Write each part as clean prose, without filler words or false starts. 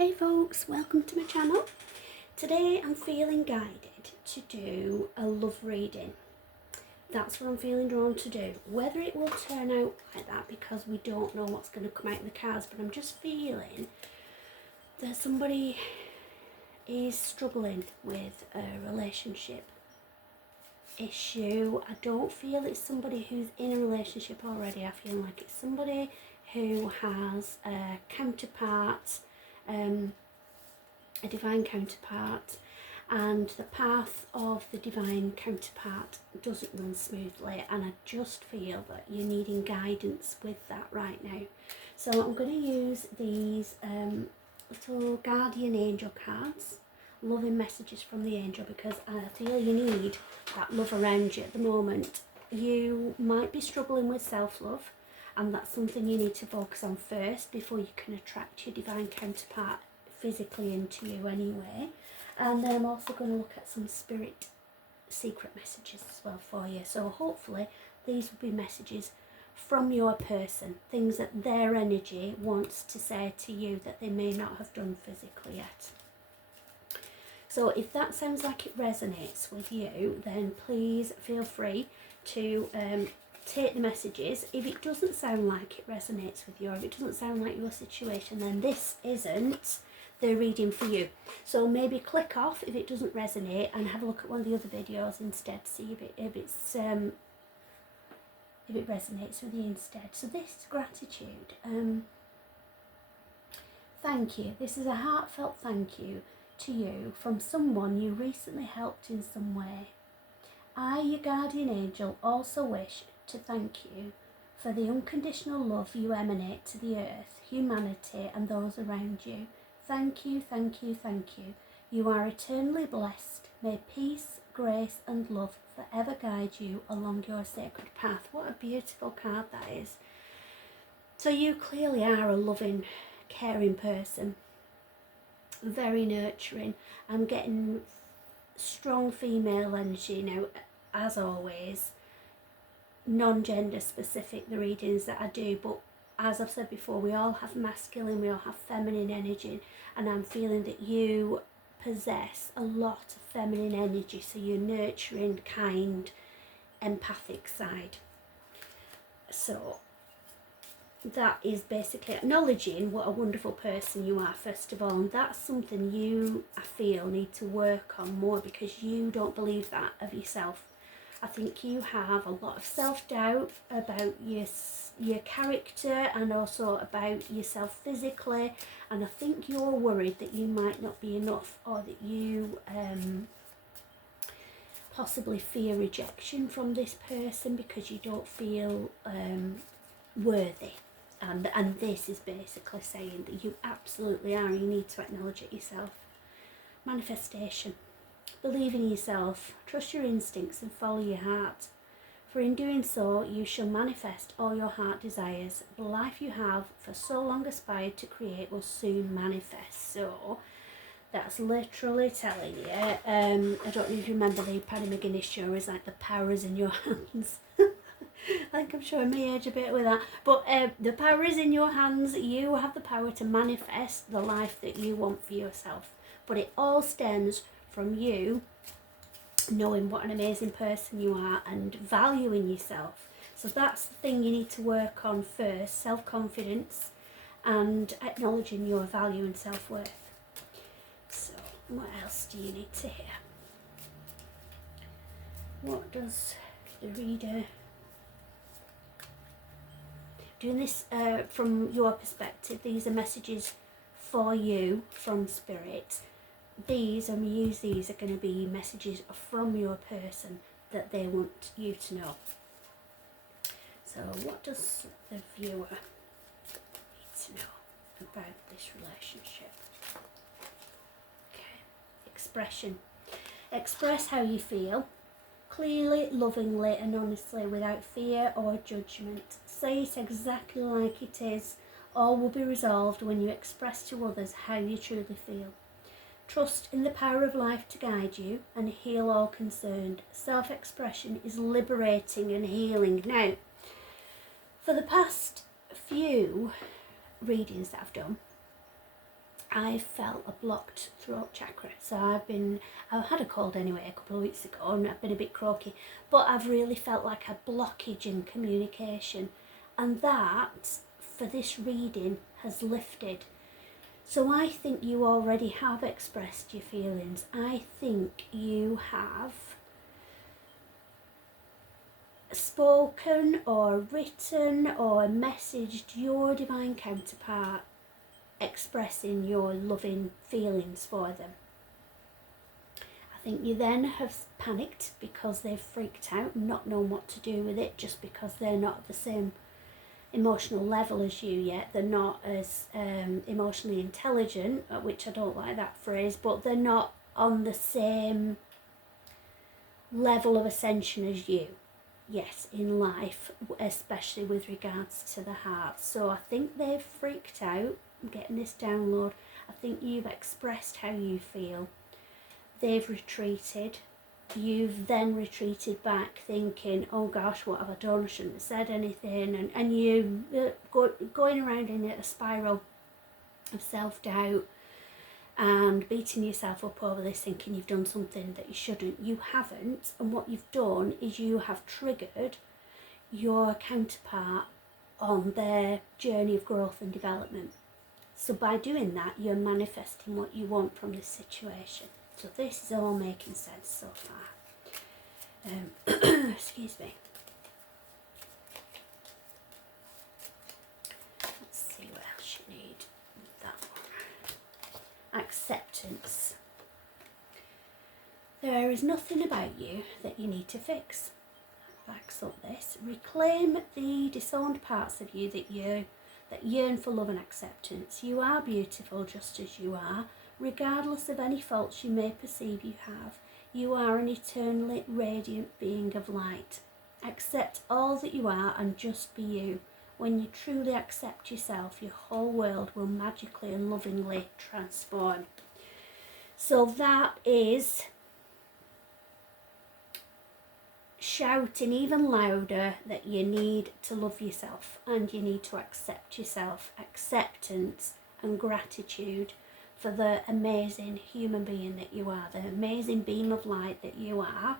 Hey folks, welcome to my channel. Today I'm feeling guided to do a love reading. That's what I'm feeling drawn to do. Whether it will turn out like that, because we don't know what's going to come out in the cards, but I'm just feeling that somebody is struggling with a relationship issue. I don't feel it's somebody who's in a relationship already. I feel like it's somebody who has a counterpart, a divine counterpart, and the path of the divine counterpart doesn't run smoothly, and I just feel that you're needing guidance with that right now. So I'm going to use these little guardian angel cards, loving messages from the angel, because I feel you need that love around you at the moment. You might be struggling with self-love, and that's something you need to focus on first before you can attract your divine counterpart physically into you anyway. And then I'm also going to look at some spirit secret messages as well for you. So hopefully these will be messages from your person, things that their energy wants to say to you that they may not have done physically yet. So if that sounds like it resonates with you, then please feel free to take the messages. If it doesn't sound like it resonates with you, or if it doesn't sound like your situation, then this isn't the reading for you. So maybe click off if it doesn't resonate and have a look at one of the other videos instead, see if it resonates with you instead. So this is gratitude. Thank you. This is a heartfelt thank you to you from someone you recently helped in some way. I, your guardian angel, also wish to thank you for the unconditional love you emanate to the earth, humanity, and those around you. Thank you, thank you, thank you. You are eternally blessed. May peace, grace, and love forever guide you along your sacred path. What a beautiful card that is. So you clearly are a loving, caring person. Very nurturing. I'm getting strong female energy now, as always. Non-gender specific, the readings that I do, but as I've said before, we all have masculine, we all have feminine energy, and I'm feeling that you possess a lot of feminine energy, so you're nurturing, kind, empathic side. So that is basically acknowledging what a wonderful person you are, first of all, and that's something you, I feel, need to work on more, because you don't believe that of yourself. I think you have a lot of self-doubt about your character and also about yourself physically, and I think you're worried that you might not be enough, or that you possibly fear rejection from this person because you don't feel worthy. And this is basically saying that you absolutely are, and you need to acknowledge it yourself. Manifestation. Believe in yourself, trust your instincts, and follow your heart. For in doing so, you shall manifest all your heart desires. The life you have for so long aspired to create will soon manifest. So that's literally telling you, I don't know if you remember the Paddy McGuinness show, is like the power is in your hands. I think I'm showing my age a bit with that. But the power is in your hands. You have the power to manifest the life that you want for yourself. But it all stems from you knowing what an amazing person you are and valuing yourself. So that's the thing you need to work on first, self-confidence and acknowledging your value and self-worth. So what else do you need to hear? What does the reader... Doing this from your perspective, these are messages for you from Spirit. These, and we use these, are going to be messages from your person that they want you to know. So what does the viewer need to know about this relationship? Okay. Expression. Express how you feel, clearly, lovingly, and honestly, without fear or judgment. Say it exactly like it is. All will be resolved when you express to others how you truly feel. Trust in the power of life to guide you and heal all concerned. Self-expression is liberating and healing. Now, for the past few readings that I've done, I felt a blocked throat chakra. So I had a cold anyway a couple of weeks ago and I've been a bit croaky, but I've really felt like a blockage in communication, and that for this reading has lifted. So I think you already have expressed your feelings. I think you have spoken or written or messaged your divine counterpart, expressing your loving feelings for them. I think you then have panicked because they've freaked out and not known what to do with it, just because they're not at the same emotional level as you yet. They're not as emotionally intelligent, which I don't like that phrase, but they're not on the same level of ascension as you. Yes, in life, especially with regards to the heart. So I think they've freaked out. I'm getting this download. I think you've expressed how you feel. They've retreated. You've then retreated back thinking, oh gosh, what have I done? I shouldn't have said anything. And you going around in a spiral of self-doubt and beating yourself up over this, thinking you've done something that you shouldn't. You haven't, and what you've done is you have triggered your counterpart on their journey of growth and development. So by doing that, you're manifesting what you want from this situation. So this is all making sense so far. Excuse me. Let's see what else you need. That one. Acceptance. There is nothing about you that you need to fix. Backs up this. Reclaim the disowned parts of you that yearn for love and acceptance. You are beautiful just as you are, regardless of any faults you may perceive you have. You are an eternally radiant being of light. Accept all that you are and just be you. When you truly accept yourself, your whole world will magically and lovingly transform. So that is shouting even louder that you need to love yourself and you need to accept yourself. Acceptance and gratitude for the amazing human being that you are, the amazing beam of light that you are.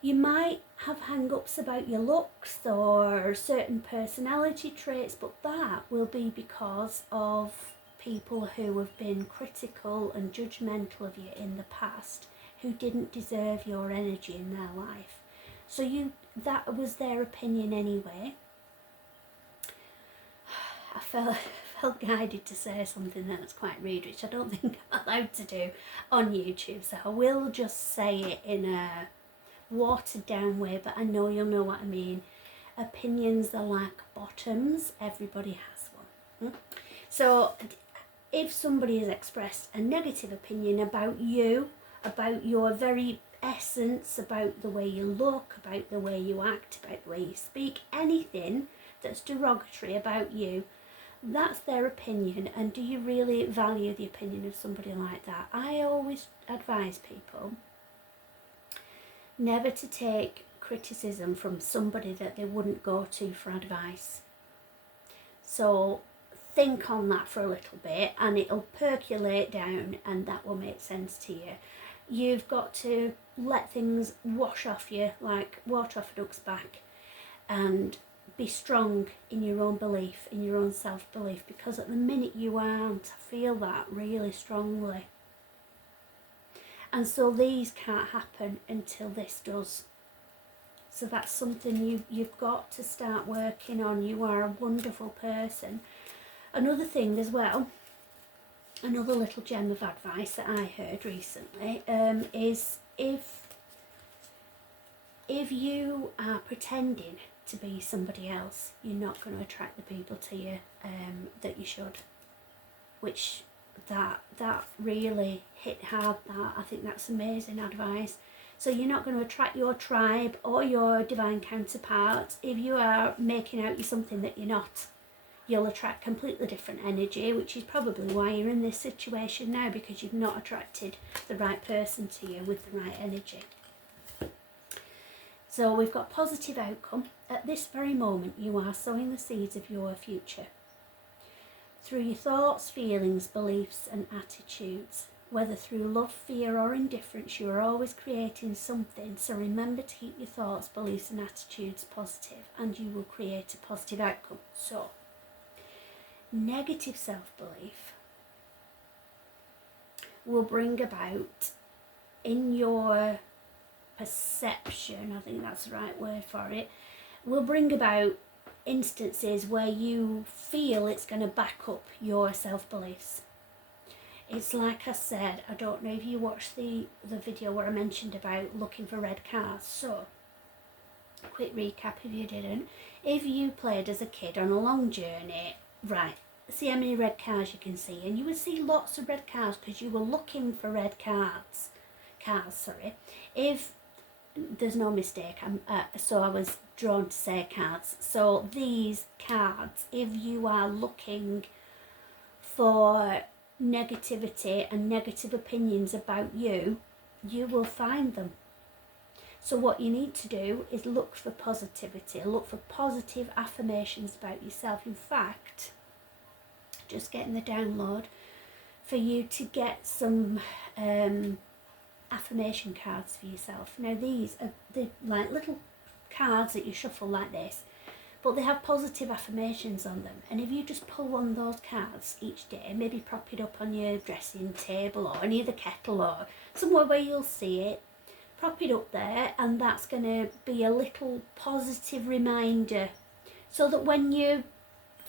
You might have hang-ups about your looks or certain personality traits, but that will be because of people who have been critical and judgmental of you in the past, who didn't deserve your energy in their life. So that was their opinion anyway. I felt guided to say something that's quite rude, which I don't think I'm allowed to do on YouTube, so I will just say it in a watered down way, but I know you'll know what I mean. Opinions are like bottoms, everybody has one. So if somebody has expressed a negative opinion about you, about your very essence, about the way you look, about the way you act, about the way you speak, anything that's derogatory about you, that's their opinion. And do you really value the opinion of somebody like that? I always advise people never to take criticism from somebody that they wouldn't go to for advice. So think on that for a little bit and it'll percolate down and that will make sense to you. You've got to let things wash off you like water off a duck's back and be strong in your own belief, in your own self-belief, because at the minute you aren't, I feel that really strongly. And so these can't happen until this does. So that's something you've got to start working on. You are a wonderful person. Another thing as well, another little gem of advice that I heard recently is if you are pretending to be somebody else, you're not going to attract the people to you that you should. Which that really hit hard. That I think that's amazing advice. So you're not going to attract your tribe or your divine counterpart if you are making out you're something that you're not. You'll attract completely different energy, which is probably why you're in this situation now, because you've not attracted the right person to you with the right energy. So we've got positive outcome. At this very moment, you are sowing the seeds of your future. through your thoughts, feelings, beliefs and attitudes. Whether through love, fear or indifference, you are always creating something. So remember to keep your thoughts, beliefs and attitudes positive and you will create a positive outcome. So, negative self-belief will bring about, in your perception, I think that's the right word for it, will bring about instances where you feel it's going to back up your self-beliefs. It's like I said, I don't know if you watched the video where I mentioned about looking for red cards. So, quick recap if you didn't. If you played as a kid on a long journey, right, see how many red cards you can see. And you would see lots of red cards because you were looking for red cards. If there's no mistake, so I was drawn to say cards. So these cards, if you are looking for negativity and negative opinions about you, you will find them. So what you need to do is look for positivity, look for positive affirmations about yourself. In fact, just getting the download for you to get some affirmation cards for yourself. Now these are like little cards that you shuffle like this, but they have positive affirmations on them. And if you just pull one of those cards each day, maybe prop it up on your dressing table or near the kettle or somewhere where you'll see it, prop it up there, and that's going to be a little positive reminder so that when you're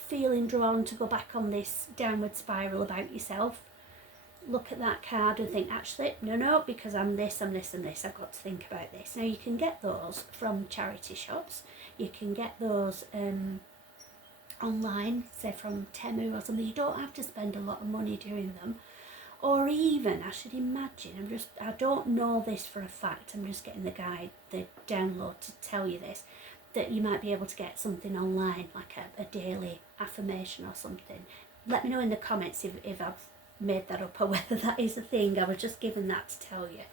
feeling drawn to go back on this downward spiral about yourself, look at that card and think, actually, no, because I'm this, I've got to think about this. Now you can get those from charity shops, you can get those online, say from Temu or something. You don't have to spend a lot of money doing them. Or even, I should imagine, I don't know this for a fact, I'm just getting the guide, the download to tell you this, that you might be able to get something online, like a daily affirmation or something. Let me know in the comments if I've made that up or whether that is a thing. I was just given that to tell you.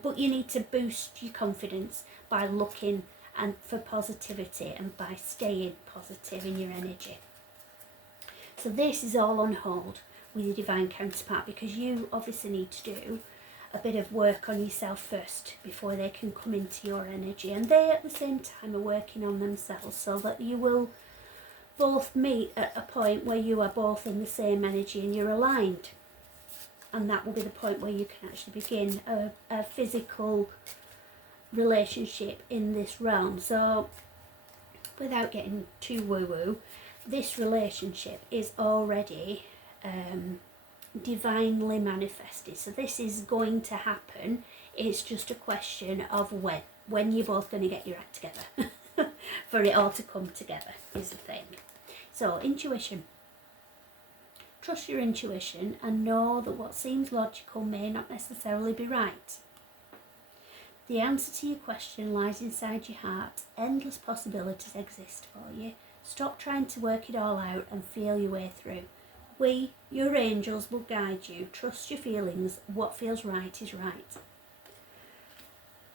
But you need to boost your confidence by looking and for positivity and by staying positive in your energy. So this is all on hold with your divine counterpart, because you obviously need to do a bit of work on yourself first before they can come into your energy, and they at the same time are working on themselves, so that you will both meet at a point where you are both in the same energy and you're aligned, and that will be the point where you can actually begin a physical relationship in this realm. So without getting too woo-woo, this relationship is already divinely manifested. So this is going to happen. It's just a question of when you're both going to get your act together for it all to come together is the thing. So intuition. Trust your intuition and know that what seems logical may not necessarily be right. The answer to your question lies inside your heart. Endless possibilities exist for you. Stop trying to work it all out and feel your way through. We, your angels, will guide you. Trust your feelings. What feels right is right.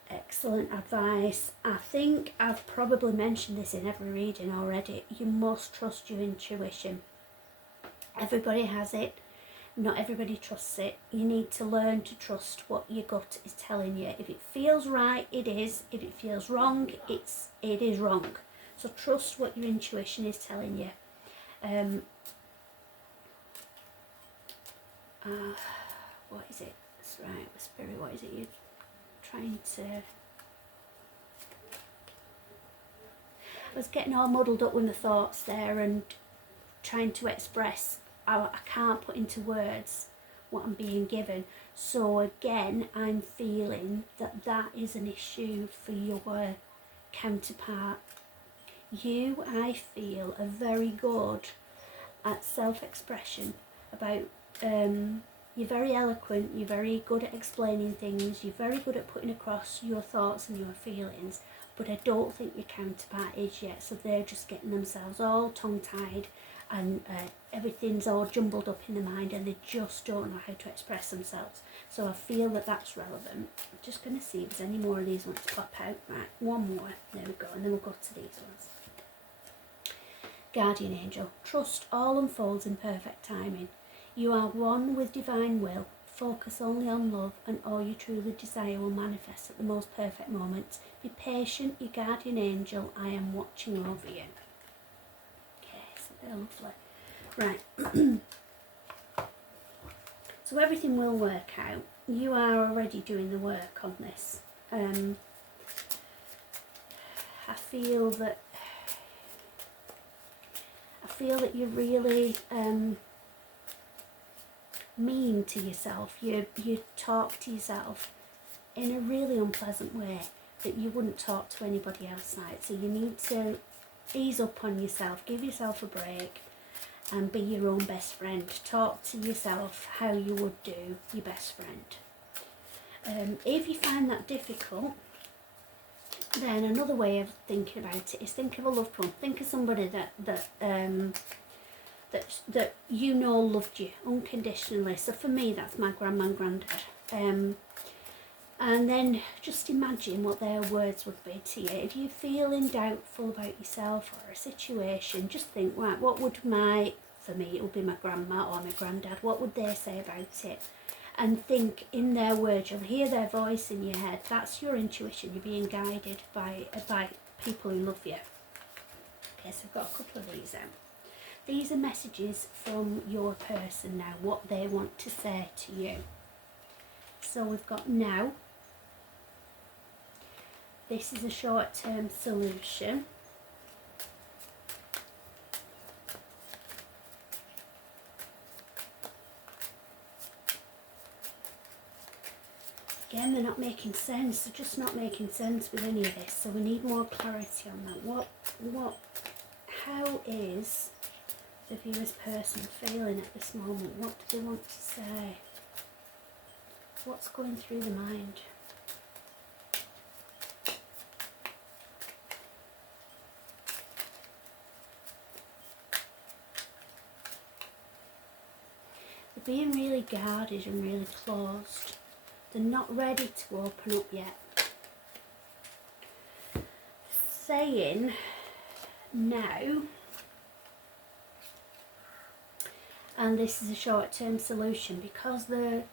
Excellent advice. I think I've probably mentioned this in every reading already. You must trust your intuition. Everybody has it. Not everybody trusts it. You need to learn to trust what your gut is telling you. If it feels right, it is. If it feels wrong, it is wrong. So trust what your intuition is telling you. What is it? That's right, the spirit, what is it you're trying to... I was getting all muddled up with the thoughts there and trying to express. I can't put into words what I'm being given. So again, I'm feeling that is an issue for your counterpart. You, I feel, are very good at self-expression, about you're very eloquent, you're very good at explaining things, you're very good at putting across your thoughts and your feelings, but I don't think your counterpart is yet. So they're just getting themselves all tongue-tied and everything's all jumbled up in the mind and they just don't know how to express themselves. So I feel that that's relevant. I'm just going to see if there's any more of these ones pop out. Right, one more. There we go, and then we'll go to these ones. Guardian angel, trust all unfolds in perfect timing. You are one with divine will. Focus only on love, and all you truly desire will manifest at the most perfect moments. Be patient, your guardian angel. I am watching over you. Okay, so they're lovely. Right. So everything will work out. You are already doing the work on this. I feel that you're really mean to yourself. You talk to yourself in a really unpleasant way that you wouldn't talk to anybody else like. So you need to ease up on yourself, give yourself a break, and be your own best friend. Talk to yourself how you would do your best friend. If you find that difficult, then another way of thinking about it is think of a loved one. Think of somebody that you know loved you unconditionally. So for me, that's my grandma and granddad. And then just imagine what their words would be to you. If you're feeling doubtful about yourself or a situation, just think, right, what would for me, it would be my grandma or my granddad, what would they say about it? And think in their words, you'll hear their voice in your head. That's your intuition. You're being guided by people who love you. Okay, so I've got a couple of these out. These are messages from your person now, what they want to say to you. So we've got now. This is a short-term solution. Again, they're not making sense. They're just not making sense with any of this. So we need more clarity on that. How is the viewer's person feeling at this moment? What do they want to say? What's going through the mind? They're being really guarded and really closed. They're not ready to open up yet. Saying now, and this is a short-term solution because they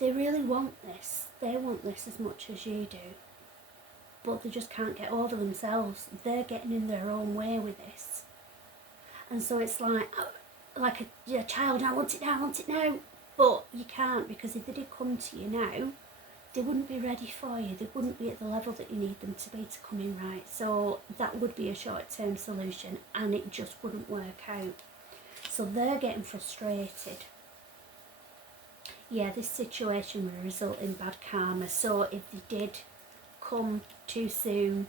really want this. They want this as much as you do, but they just can't get over themselves. They're getting in their own way with this, and so it's like a child. I want it now. I want it now. But you can't, because if they did come to you now, they wouldn't be ready for you. They wouldn't be at the level that you need them to be to come in right. So that would be a short-term solution, and it just wouldn't work out. So they're getting frustrated. Yeah, this situation will result in bad karma. So if they did come too soon,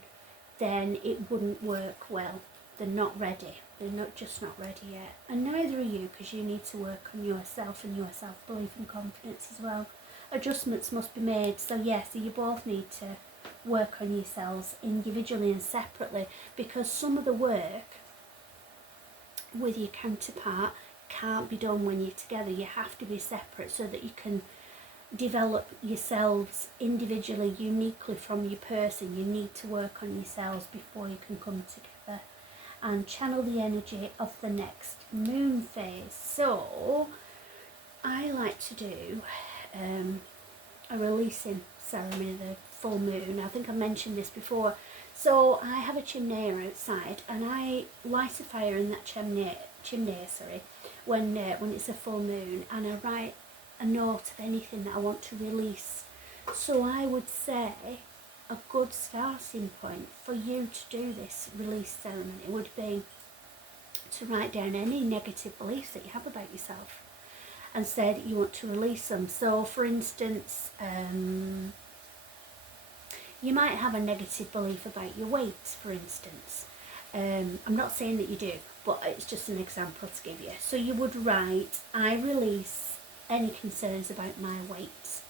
then it wouldn't work well. They're not ready. They're just not ready yet. And neither are you, because you need to work on yourself and your self-belief and confidence as well. Adjustments must be made. So yes, you both need to work on yourselves individually and separately, because some of the work with your counterpart can't be done when you're together. You have to be separate so that you can develop yourselves individually, uniquely from your person. You need to work on yourselves before you can come together and channel the energy of the next moon phase. So I like to do a releasing ceremony, the full moon. I think I mentioned this before. So I have a chimney outside, and I light a fire in that chimney, when it's a full moon, and I write a note of anything that I want to release. So I would say a good starting point for you to do this release ceremony would be to write down any negative beliefs that you have about yourself and say that you want to release them. So for instance, you might have a negative belief about your weight, for instance. I'm not saying that you do, but it's just an example to give you. So you would write, I release any concerns about my weight.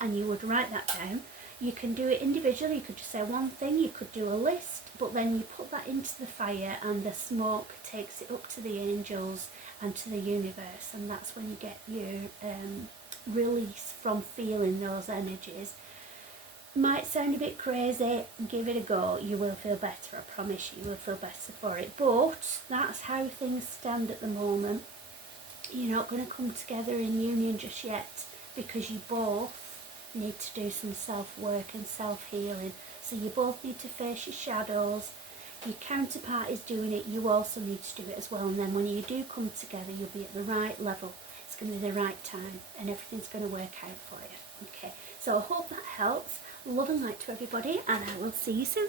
And you would write that down. You can do it individually. You could just say one thing. You could do a list, but then you put that into the fire, and the smoke takes it up to the angels and to the universe, and that's when you get your release from feeling those energies. Might sound a bit crazy, give it a go, you will feel better, I promise you will feel better for it. But that's how things stand at the moment. You're not going to come together in union just yet because you both need to do some self-work and self-healing. So you both need to face your shadows. Your counterpart is doing it, you also need to do it as well. And then when you do come together, you'll be at the right level. It's going to be the right time and everything's going to work out for you. Okay, so I hope that helps. Love and light to everybody, and I will see you soon.